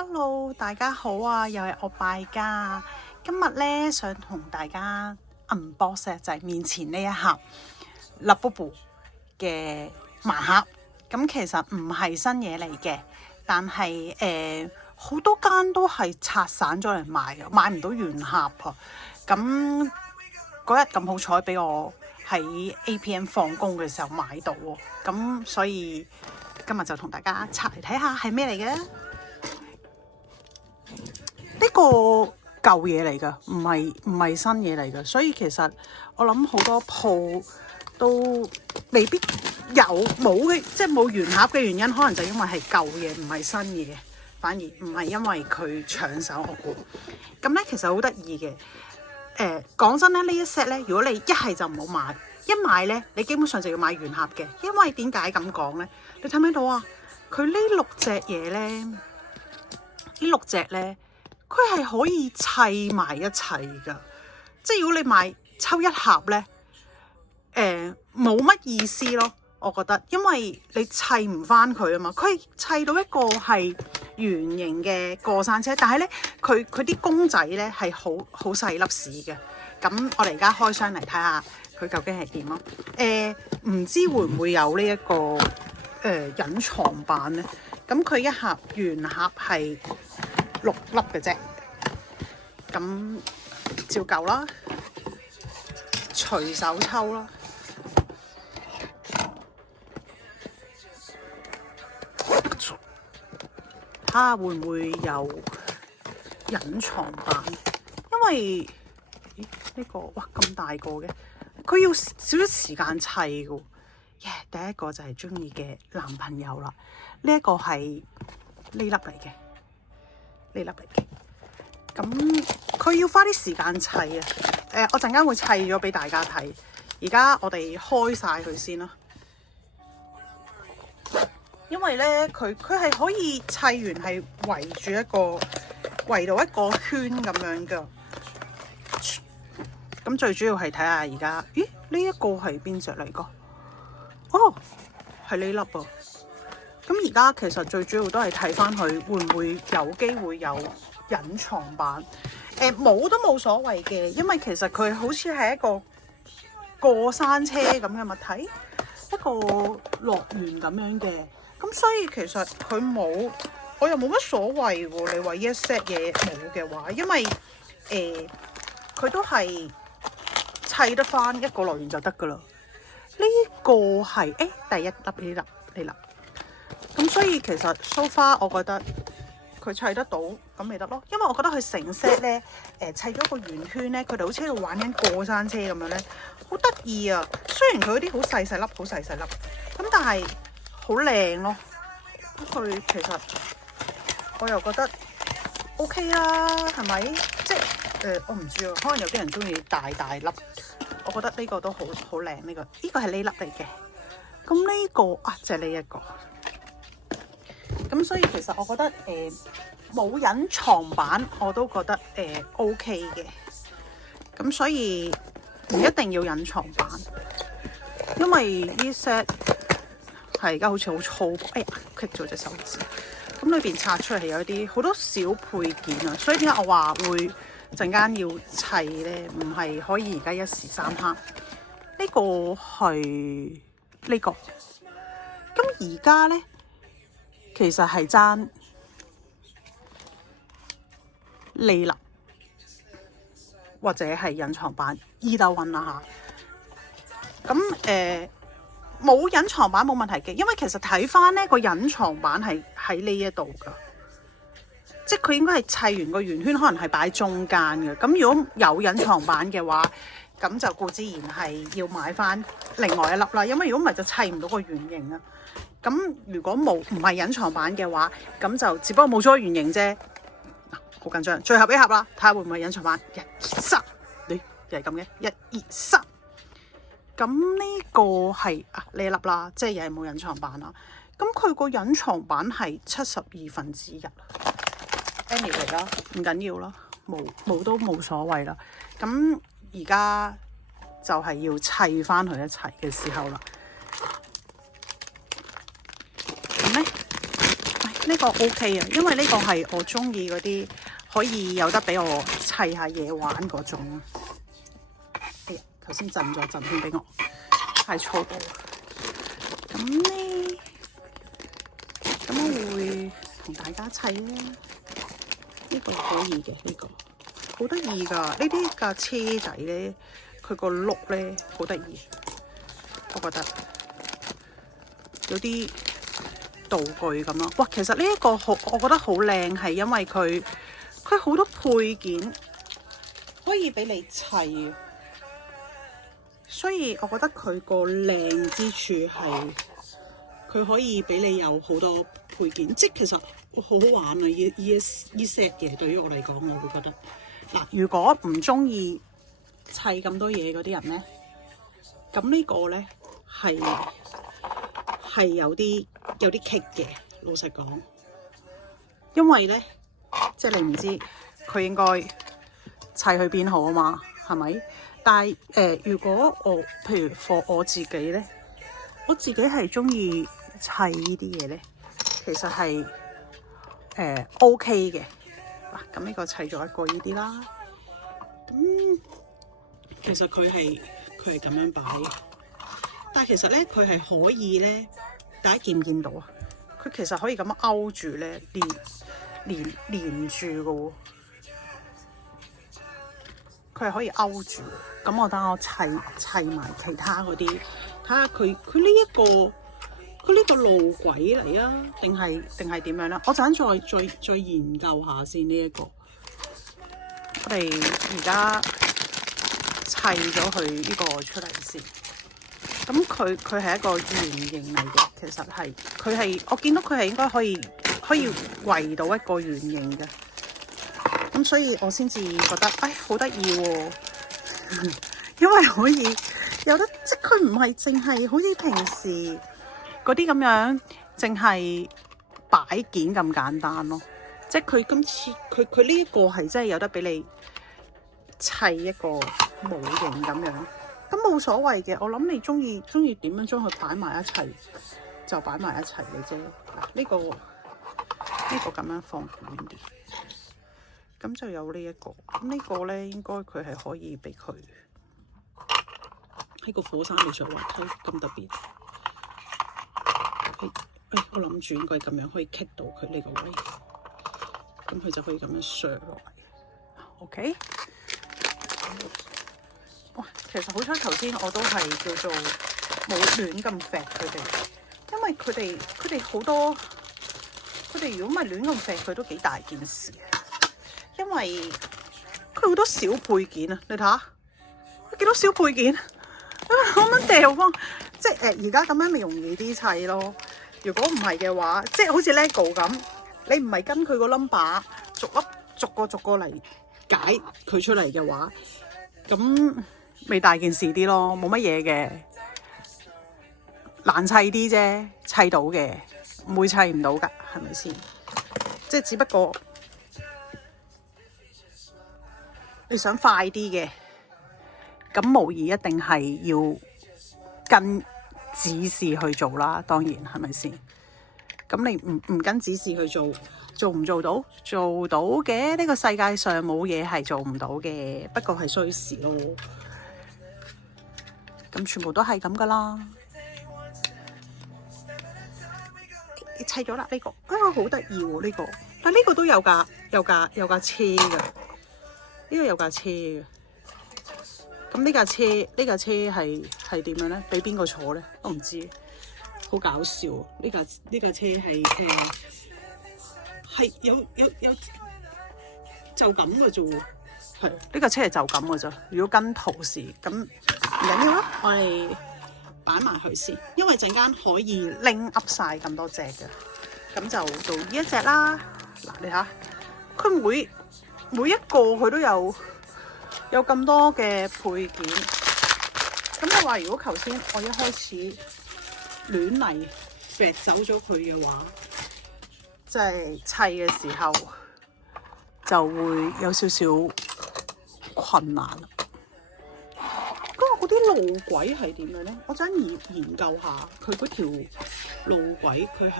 Hello， 大家好啊，又係我敗家。今日咧想同大家 unbox 就係面前呢一盒 Labubu 嘅盲盒。咁其實唔係新嘢嚟嘅，但係好多間都係拆散咗嚟賣嘅，買唔到原盒啊。咁嗰日咁好彩，俾我喺 APM 放工嘅時候買到喎。咁所以今日就同大家拆嚟睇下係咩嚟嘅。呢個舊嘢嚟㗎，唔係新嘢嚟㗎，所以其實我諗好多鋪都未必有冇嘅，即係冇原盒嘅原因，可能就因為係舊嘢，唔係新嘢，反而唔係因為佢搶手我估。咁咧其實好得意嘅，講真咧，呢一 set 咧，如果你一係就唔好買，一買咧你基本上就要買原盒嘅，因為點解咁講咧？你睇唔睇到啊？佢呢六隻嘢咧，呢六隻咧。佢係可以砌埋一齊㗎，即係如果你買抽一盒咧，冇乜意思咯，我覺得，因為你砌唔返佢啊嘛，佢係砌到一個係圓形嘅過山車，但係咧佢啲公仔咧係好細粒屎嘅。咁我哋而家開箱嚟睇下佢究竟係點咯。唔知會唔會有呢一個隱藏版咧？咁佢一盒原盒係6粒嘅啫，咁照舊啦，隨手抽啦，睇下會唔會有隱藏版？因為呢個哇咁大個嘅，佢要少少時間砌嘅。第一個就係中意嘅男朋友啦，呢一個係呢粒嚟嘅。呢粒嚟嘅，咁佢要花啲時間砌啊！我陣間會砌咗俾大家睇。而家我哋開晒佢先啦，因為咧佢係可以砌完係圍到一個圈咁樣噶。咁最主要係睇下而家，咦？呢一個係邊隻嚟噶？哦，係呢粒啊！咁而家其實最主要都係睇翻佢會唔會有機會有隱藏版，冇都冇所謂嘅，因為其實佢好似係一個過山車咁嘅物體，一個樂園咁樣嘅，咁所以其實佢冇，我又冇乜所謂喎。你話一 set 嘢冇嘅話，因為佢都係砌得翻一個樂園就得噶啦。呢個係第一粒呢粒。咁所以其實 so far 我覺得佢砌得到咁咪得咯，因為我覺得佢成 set 咧砌咗個圓圈咧，佢哋好似喺度玩緊過山車咁樣咧，好得意啊！雖然佢嗰啲好細粒，咁但係好靚咯。咁佢其實我又覺得 OK 啊，係咪？即係我唔知啊，可能有啲人中意大粒，我覺得呢個都好靚。呢個係呢粒嚟嘅。咁呢個就係呢一個。咁所以其實我覺得冇隱藏版我都覺得OK 嘅，咁所以唔一定要隱藏版，因為呢 set 係而家好似好粗，棘咗隻手指。咁裏邊拆出嚟係有啲好多小配件啊，所以點解我話會陣間要砌咧？唔係可以而家一時三刻。呢個係呢個，咁而家咧。其實係爭呢粒或者係隱藏版either one啦嚇。咁冇隱藏版冇問題嘅，因為其實睇翻呢個隱藏版係喺呢一度噶，即係佢應該係砌完個圓圈，可能係擺中間嘅。咁如果有隱藏版嘅話，咁就固之然係要買翻另外一粒啦，因為如果唔係就砌唔到個圓形啊。咁如果唔係隱藏版嘅話，咁就只不過冇咗個圓形啫。好緊張，最後一盒啦，睇下會唔會隱藏版。1、2、3，你又係咁嘅。1、2、3。咁呢個係呢粒啦，即係又係冇隱藏版啦。咁佢個隱藏版係1/72。anyway 啦，唔緊要啦，冇都冇所謂啦。咁而家就係要砌翻佢一齊嘅時候啦。呢個 OK 啊，因為呢個係我中意嗰啲可以有得俾我砌下嘢玩嗰種。哎呀，頭先震咗震添俾我，太粗暴。咁咧，咁我會同大家砌咧，呢個可以嘅，呢個好得意㗎。呢啲架車仔咧，佢個轆咧好得意，我覺得有啲道具咁咯。哇，其實呢一個好，我覺得好靚，係因為佢好多配件可以俾你砌，所以我覺得佢個靚之處係佢可以俾你有好多配件，即係其實好好玩啊！呢 set 嘢對於我嚟講，我會覺得嗱，如果唔中意砌咁多嘢嗰啲人咧，咁呢個咧係有啲棘嘅，老實講，因為咧即係你唔知佢應該砌去邊好啊嘛，係咪？但係如果譬如for我自己咧，我自己係中意砌呢啲嘢咧，其實係OK 嘅。嗱，咁呢個砌咗一個呢啲啦。其實佢係咁樣擺，但係其實咧佢係可以咧，大家見唔見到啊？佢其實可以咁樣勾住咧，連住嘅喎。佢係可以勾住，咁我等我砌埋其他嗰啲，睇下佢呢一個路軌嚟啊，定係點樣咧？我陣再研究下先呢一個。我哋而家砌咗佢呢個出嚟先。咁佢係一個圓形嚟嘅，其實係我見到佢係應該可以圍到一個圓形嘅。咁所以我先至覺得，好得意喎！因為可以有得，即係佢唔係淨係好似平時嗰啲咁樣，淨係擺件咁簡單咯。即係佢今次佢呢一個係真係有得俾你砌一個模型咁樣，咁冇所謂嘅。我諗你中意點樣將佢擺埋一齊就擺埋一齊嘅啫。嗱，呢個咁樣放遠啲。咁就有呢一個，咁呢個咧應該佢係可以俾佢喺個火山度上滑梯咁特別。我諗住應該咁樣可以 kick 到佢呢個位，咁佢就可以咁樣上落嚟。OK， 哇，其實好彩頭先我都係叫做冇亂咁揈佢哋，因為佢哋好多，佢哋如果唔係亂咁揈佢都幾大件事。因為佢好多小配件啊，你睇下，幾多小配件，可唔可以掉翻？即係而家咁樣咪容易啲砌咯。如果唔係嘅話，即係好似 LEGO 咁，你唔係跟佢個 number 逐個嚟解佢出嚟嘅話，咁咪大件事啲咯，冇乜嘢嘅，難砌啲啫，砌到嘅，唔會砌唔到㗎，係咪先？即係只不過。你想快啲嘅，咁無疑一定係要跟指示去做啦。當然係咪先？咁你唔跟指示去做唔做到？做到嘅，呢個世界上冇嘢係做唔到嘅，不過係需時咯。咁全部都係咁噶啦。你砌咗啦呢個，好得意喎呢個，但呢個都有架車㗎。呢個有架車嘅，咁呢架車係點樣咧？俾邊個坐咧？我唔知，好搞笑。呢架車係有就咁嘅啫喎，係呢架車係就咁嘅啫。如果跟圖示咁唔緊要啦，我哋擺埋佢先，因為陣間可以拎 up 晒咁多隻嘅，咁就到呢一隻啦。嗱，你睇下，佢每一個佢都有咁多嘅配件，咁你話如果頭先我一開始亂嚟揈走咗佢嘅話，即係砌嘅時候就會有少少困難啦。嗰啲路軌係點樣咧？我想研究下佢嗰條路軌，佢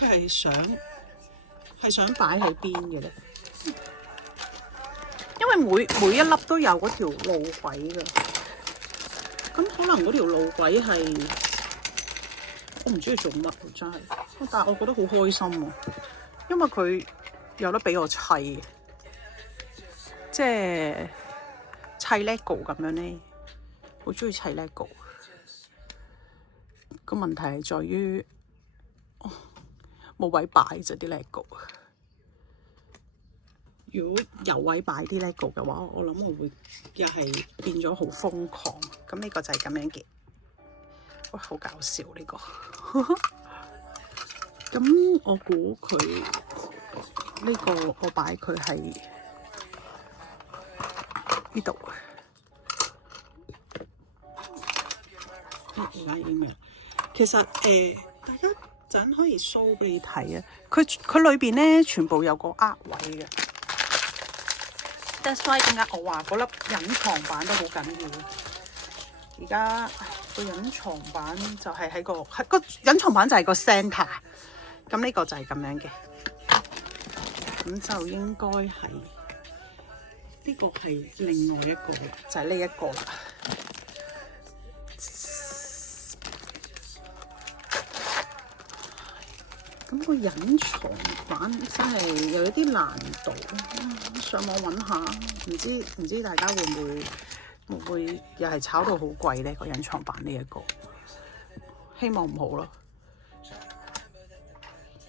係想係想擺喺邊嘅咧？因為每一粒都有嗰條路軌㗎，咁可能嗰條路軌係我唔知佢做乜，真係，但係我覺得好開心喎，因為佢有得俾我砌，即係砌 LEGO 咁樣咧，好中意砌 LEGO。個問題係在於冇位擺咗啲 LEGO。如果有位擺啲 LEGO 嘅話，我諗我會又係變咗好瘋狂。咁呢個就係咁樣嘅，哇，好搞笑呢個。咁我估佢呢個我擺佢係呢度。而家已經咩？其實大家陣可以 show 俾你睇啊！佢裏邊咧全部有個位嘅。That's why 點解我話嗰粒隱藏版都好緊要？而家個隱藏版就係喺個隱藏版就係個 centre。咁呢個就係咁樣嘅。咁就應該係呢個係另外一個，就係呢一個啦。咁個隱藏版真係有一啲難度，上網揾下，唔知大家會唔會又係炒到好貴咧？個隱藏版呢一個，希望唔好咯，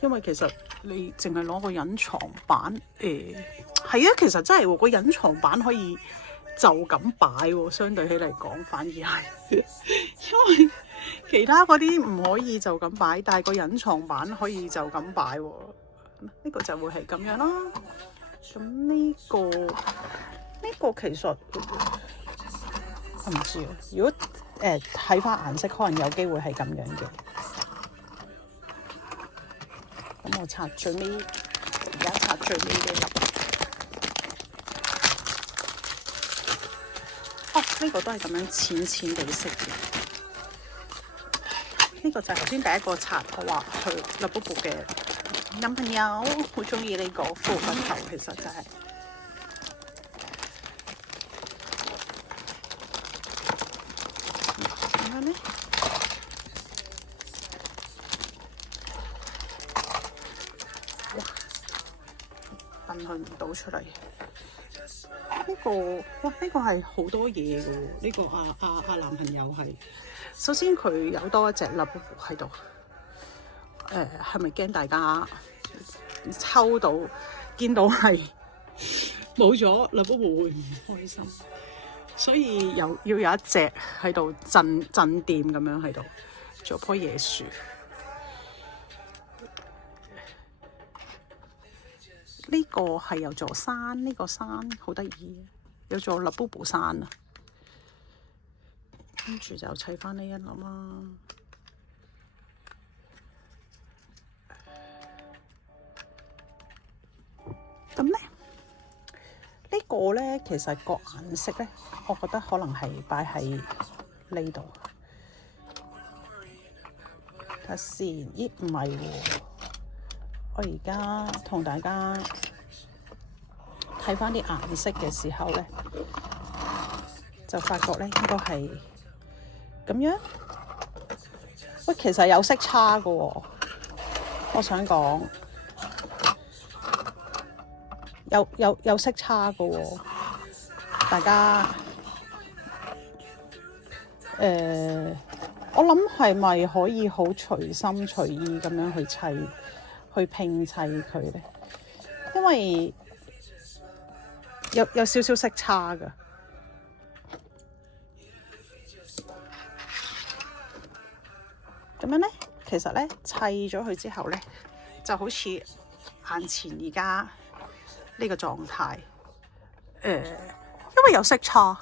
因為其實你淨係攞個隱藏版，係啊，其實真係個隱藏版可以就咁擺喎，相對起嚟講反而係，因為其他嗰啲唔可以就咁擺，但係個隱藏版可以就咁擺喎。呢個就會係咁樣啦。咁呢個其實我唔知啊。如果睇翻顏色，可能有機會係咁樣嘅。咁我拆最尾，而家拆最尾呢粒。哦，呢個都係咁樣淺淺地色嘅。呢個就係頭先第一個拆，我話去 Labubu 嘅男朋友好中意呢個骷髏頭，其實就係點樣咧？哇，掟佢唔到出嚟。呢個哇，呢個係好多嘢嘅喎。呢個男朋友係。首先佢有多一隻 Labubu 喺度，係咪驚大家抽到見到係冇咗 Labubu 會唔開心？所以要有一隻喺度鎮店咁樣喺度做棵椰樹。呢個係有座山，呢個山好得意，有座 Labubu 山啊！跟住就砌翻呢一粒啦。咁咧，呢個咧其實個顏色咧，我覺得可能係擺喺呢度。睇下先，咦唔係喎，我而家同大家睇翻啲顏色嘅時候咧，就發覺咧應該係咁樣。喂，其實有色差㗎喎，我想講有色差㗎喎，大家我諗係咪可以好隨心隨意咁樣去砌、去拼砌佢咧？因為有少少色差㗎。咁樣咧，其實咧砌咗佢之後咧，就好似眼前而家呢個狀態。因為有色差，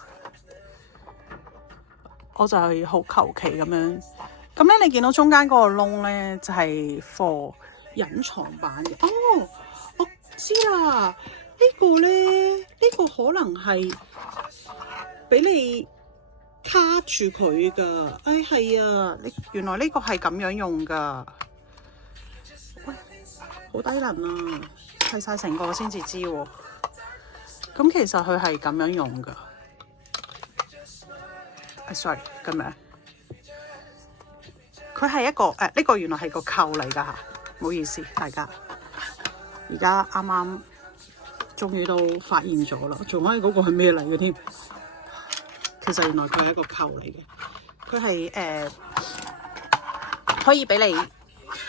我就係好求其咁樣。咁咧，你見到中間嗰個窿咧，就係 for 隱藏版嘅。哦，我知啦，呢個咧，呢個可能係俾你卡住佢噶。哎，係啊，原來呢個係咁樣用噶。喂，好低能啊！砌晒成個先至知喎。咁其實佢係咁樣用㗎。sorry， 咁樣。佢係一個呢個原來係個扣嚟㗎嚇，唔好意思大家。而家啱啱終於都發現咗啦，仲可以嗰個係咩嚟嘅添？其實原來佢係一個扣嚟嘅，佢係可以俾你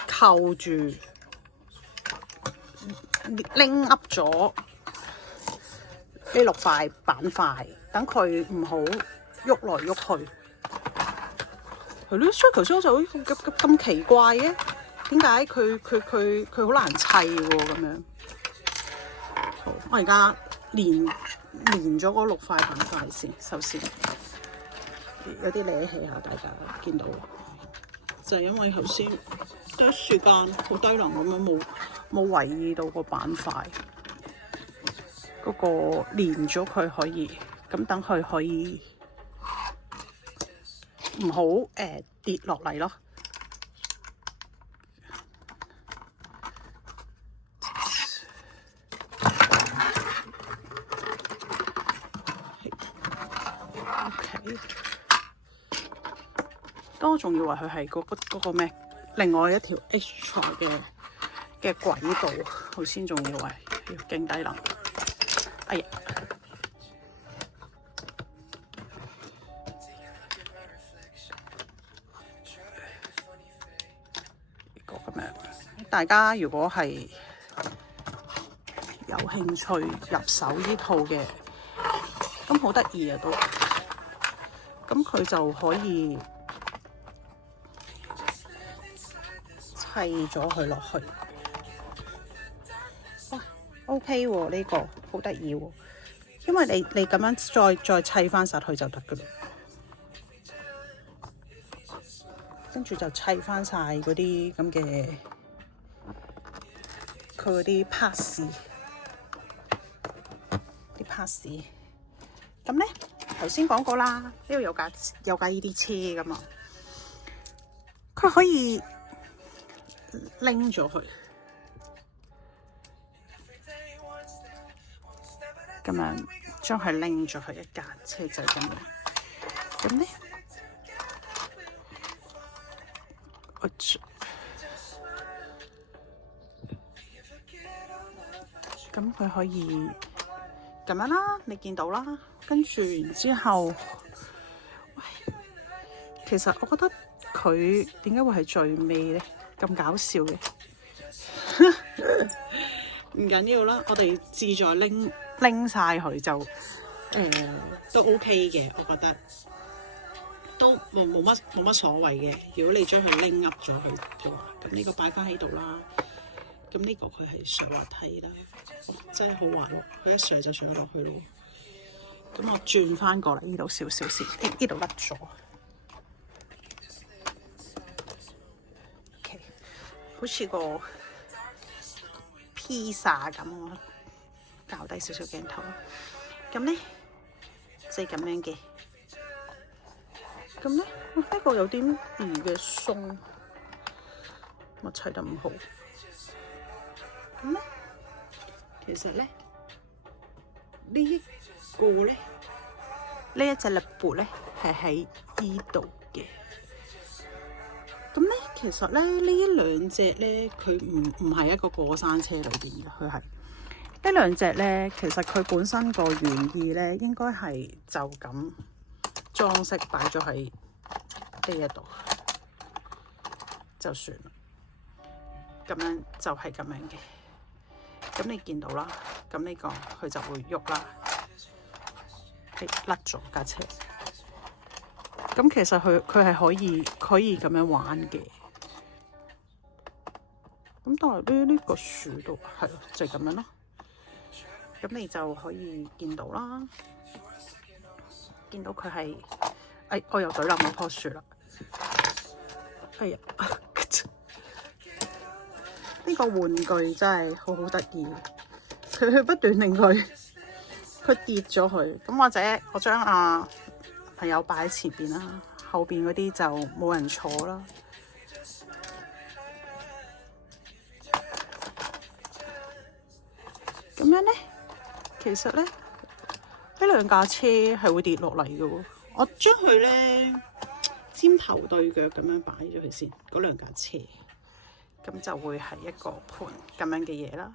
扣住拎噏咗呢6塊板塊，等佢唔好喐來喐去。係咯，所以頭先我就咁奇怪嘅，點解佢好難砌喎咁樣？好，我而家連咗嗰6塊板塊先，首先有啲歪氣下，大家見到就係因為頭先第一時間好低能咁樣冇留意到個板塊嗰個連咗佢可以，咁等佢可以唔好跌落嚟咯。OK， 當我仲以為佢係嗰個咩，另外一條 extra 嘅軌道，我先仲以為勁低能。哎呀！大家如果係有興趣入手呢套嘅，咁好得意啊都，咁佢就可以砌咗佢落去。哇 ，OK 喎，呢個好得意喎，因為你咁樣再砌翻實去就得噶啦。跟住就砌翻晒嗰啲咁嘅佢嗰啲 pass 啲 pass。咁咧頭先講過啦，呢度有架呢啲車噶嘛，佢可以拎咗佢，咁樣將佢拎咗去一架車仔咁樣。咁咧。咁佢可以咁樣啦，你見到啦，跟住然之後，其實我覺得佢點解會係最尾咧？咁搞笑嘅，唔緊要啦，我哋志在拎晒佢就都 OK 嘅，我覺得。都冇乜所謂嘅。如果你將佢拎噏咗佢嘅話，咁呢個擺翻喺度啦。咁呢個佢係上滑梯啦，真係好滑喎！佢一上就上落去咯。咁我轉翻過嚟呢度少少先，呢度甩咗。OK， 好似個披薩咁，我較低少少鏡頭。咁咧就係咁樣嘅。咁咧，呢個有啲嘅鬆，我砌得唔好。咁咧，其實咧呢一個咧，呢一隻力缽咧係喺依度嘅。咁咧，其實咧呢兩隻咧，佢唔係一個過山車裏邊嘅，佢係呢兩隻咧。其實佢本身個原意咧，應該係就咁裝飾擺咗喺呢一度就算啦。咁樣就係咁樣嘅。咁你見到啦，咁呢個佢就會喐啦，甩咗架車。咁其實佢係可以咁樣玩嘅。咁但係呢個樹都係咯，就係咁樣咯。咁你就可以見到啦，見到佢係，我又懟冧嗰棵樹啦。係啊。呢個玩具真係好得意，佢不斷令佢跌咗佢。咁或者我將朋友擺喺前邊啦，後邊嗰啲就冇人坐啦。咁樣咧，其實咧呢兩架車係會跌落嚟嘅喎。我將佢咧尖頭對腳咁樣擺咗佢先，嗰兩架車，咁就會係一個盤咁樣嘅嘢啦。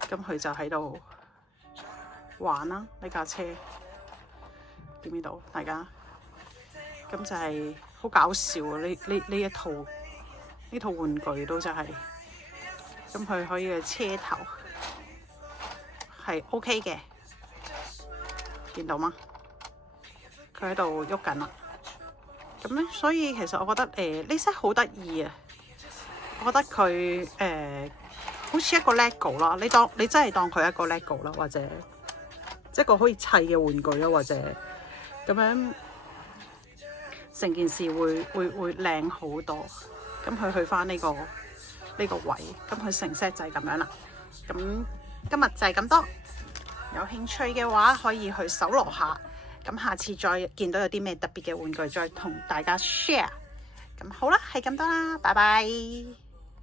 咁佢就喺度玩啦，呢架車見唔見到大家？咁就係好搞笑啊！呢一套玩具都就係、是，咁佢可以嘅車頭係 OK 嘅，見到嗎？佢喺度喐緊啦。咁咧，所以其實我覺得呢 set 好得意啊！我覺得佢好似一個 LEGO 啦，你真係當佢一個 LEGO 啦，或者即係個可以砌嘅玩具啦，或者咁樣成件事會靚好多。咁佢去翻呢個位，咁佢成 set 就係咁樣啦。咁今日就係咁多，有興趣嘅話可以去搜羅下。咁下次再見到有啲咩特別嘅玩具，再同大家 share。咁好啦，係咁多啦，拜拜。